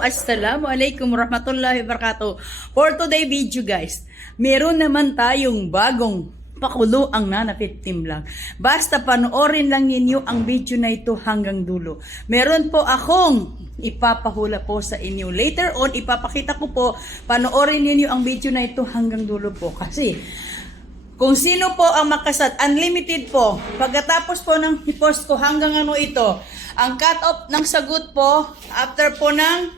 Assalamualaikum warahmatullahi wabarakatuh. For today video guys, meron naman tayong bagong pakulo ang Nanapit Team Vlog. Basta panoorin lang ninyo ang video na ito hanggang dulo. Meron po akong ipapahula po sa inyo. Later on, ipapakita ko po, panoorin ninyo ang video na ito hanggang dulo po. Kasi kung sino po ang makasad, unlimited po. Pagkatapos po ng i-post ko hanggang ano ito, ang cut-off ng sagot po, after po ng,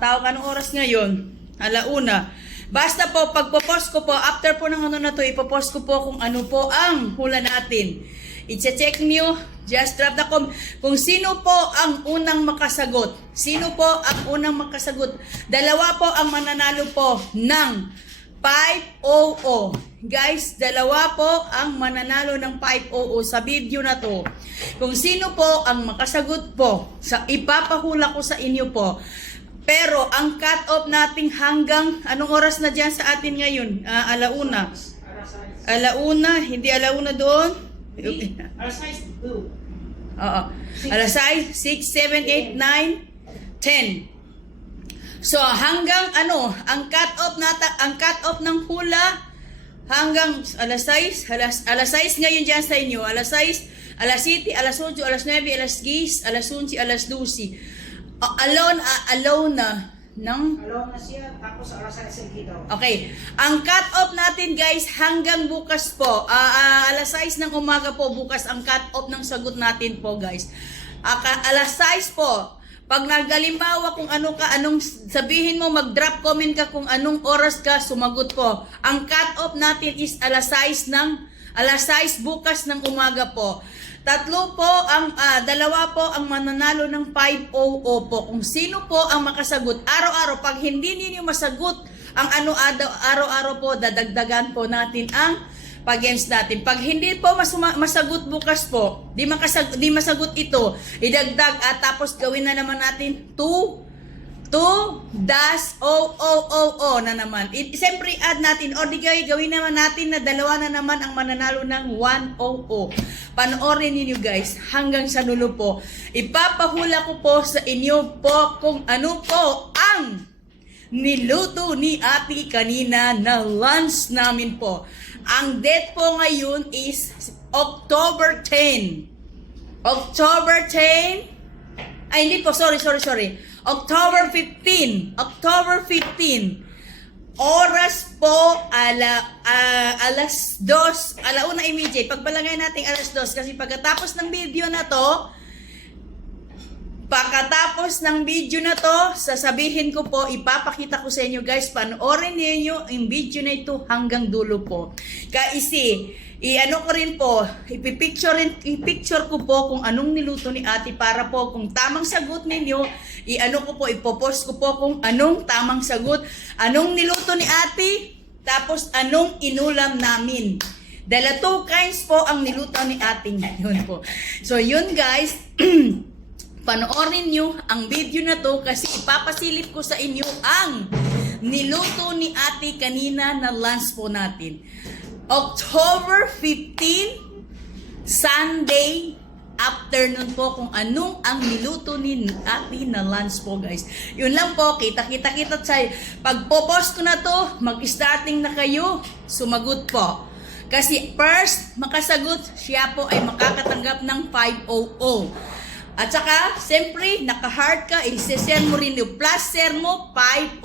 tawag anong oras ngayon? Alauna. Basta po, pagpo-post ko po, after po ng ano na to, ipopost ko po kung ano po ang hula natin. I-check nyo, just drop the comment. Kung sino po ang unang makasagot. Sino po ang unang makasagot. Dalawa po ang mananalo po ng 500. Guys, dalawa po ang mananalo ng 500 sa video na to. Kung sino po ang makasagot po, ipapahula ko sa inyo po. Pero ang cut-off natin hanggang, anong oras na dyan sa atin ngayon? Alauna. Alauna, hindi alauna doon? Alas 6, 2. Oo. Alas 6, 6, 7, 8, 9, 10. So hanggang ano, ang cut-off ng hula hanggang alas 6, alas 6 ngayon diyan sa inyo, alas 6, alas 7, alas 8, alas 9, alas 10, alas 11, alas 12. Alone na siya, tapos alas 6 dito. Okay. Ang cut-off natin guys hanggang bukas po. Alas 6 ng umaga po bukas ang cut-off ng sagot natin po guys. Alas 6 po. Pag nagalimbawa kung ano ka, anong sabihin mo, mag-drop comment ka kung anong oras ka sumagot po. Ang cut-off natin is alas 6 bukas ng umaga po. Dalawa po ang mananalo ng 500 po. Kung sino po ang makasagot, araw-araw, pag hindi ninyo masagot ang araw-araw po, dadagdagan po natin ang pag-games natin. Pag hindi po masagot bukas po, di masagot ito, idagdag at tapos gawin na naman natin 2-0-0-0 na naman. Siyempre add natin or di gawin naman natin na dalawa na naman ang mananalo ng 100. Panoorin niyo guys hanggang sa dulo po. Ipapahula ko po sa inyo po kung ano po ang niluto ni Ate kanina na lunch namin po. Ang date po ngayon is October 10. October 10. Ay hindi po, sorry. October 15. October 15. Oras po alas 2, alauna immediate. Pagbalagay natin alas 2 kasi pagkatapos ng video na to, sasabihin ko po, ipapakita ko sa inyo guys, panoorin niyo yung video na ito hanggang dulo po. Kasi i-ano ko rin po, i-picture ko po kung anong niluto ni Ate para po kung tamang sagot ninyo, ipopost ko po kung anong tamang sagot, anong niluto ni Ate, tapos anong inulam namin. Dala 2 kinds po ang niluto ni Ate ngayon po. So yun guys, panoorin nyo ang video na to kasi ipapasilip ko sa inyo ang niluto ni Ate kanina na lunch po natin. October 15, Sunday afternoon po kung anong ang niluto ni Ate na lunch po guys. Yun lang po, kita sa pagpo-post ko na to, mag-starting na kayo, sumagot po. Kasi first, makasagot, siya po ay makakatanggap ng 500. At saka, siyempre, naka-heart ka, i-share mo rin yung plus share mo, 500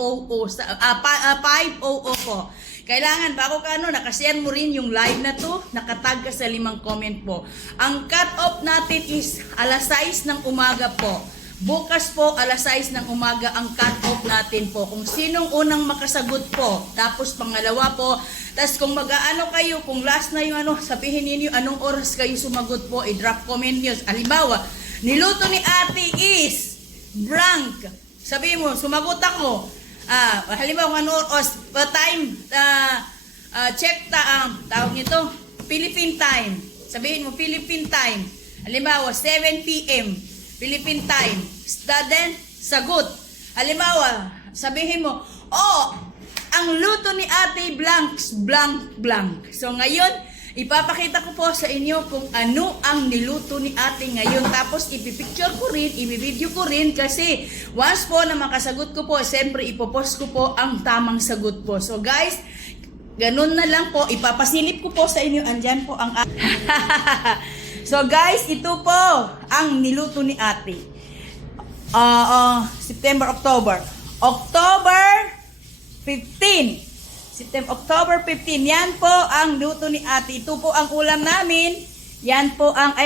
po. Kailangan, bago ka nakashare mo rin yung live na to, nakatag ka sa 5 comment po. Ang cut-off natin is alas 6 ng umaga po. Bukas po, alas 6 ng umaga ang cut-off natin po. Kung sinong unang makasagot po, tapos pangalawa po, tapos kung mag-aano kayo, kung last na yung sabihin niyo anong oras kayo sumagot po, i-drop comment nyo. Halimbawa, niluto ni Ate is blank. Sabihin mo, sumagot ako. Halimbawa, time, check tawag nito, Philippine time. Sabihin mo, Philippine time. Halimbawa, 7 p.m. Philippine time. Then, sagot. Halimbawa, sabihin mo, ang luto ni Ate blank. So, ngayon, Ipapakita ko po sa inyo kung ano ang niluto ni ate ngayon. Tapos ipipicture ko rin, ibibideo ko rin kasi once po na makasagot ko po, siyempre ipopost ko po ang tamang sagot po. So guys, ganun na lang po. Ipapasilip ko po sa inyo. Andyan po ang So guys, ito po ang niluto ni ate. September, October. October 15. October 15. Yan po ang luto ni ate. Ito po ang ulam namin. Yan po ang,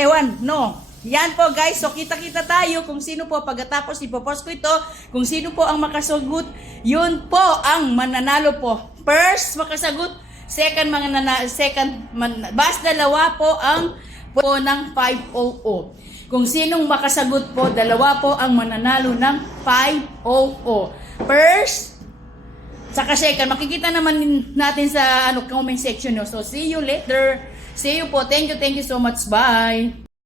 Yan po guys. So kita-kita tayo kung sino po pagkatapos ipopost ko ito. Kung sino po ang makasagot. Yun po ang mananalo po. First makasagot. Basta dalawa po ang po ng 500. Kung sinong makasagot po, dalawa po ang mananalo ng 500. First, saka second, makikita naman natin sa comment section nyo. So, see you later. See you po. Thank you so much. Bye.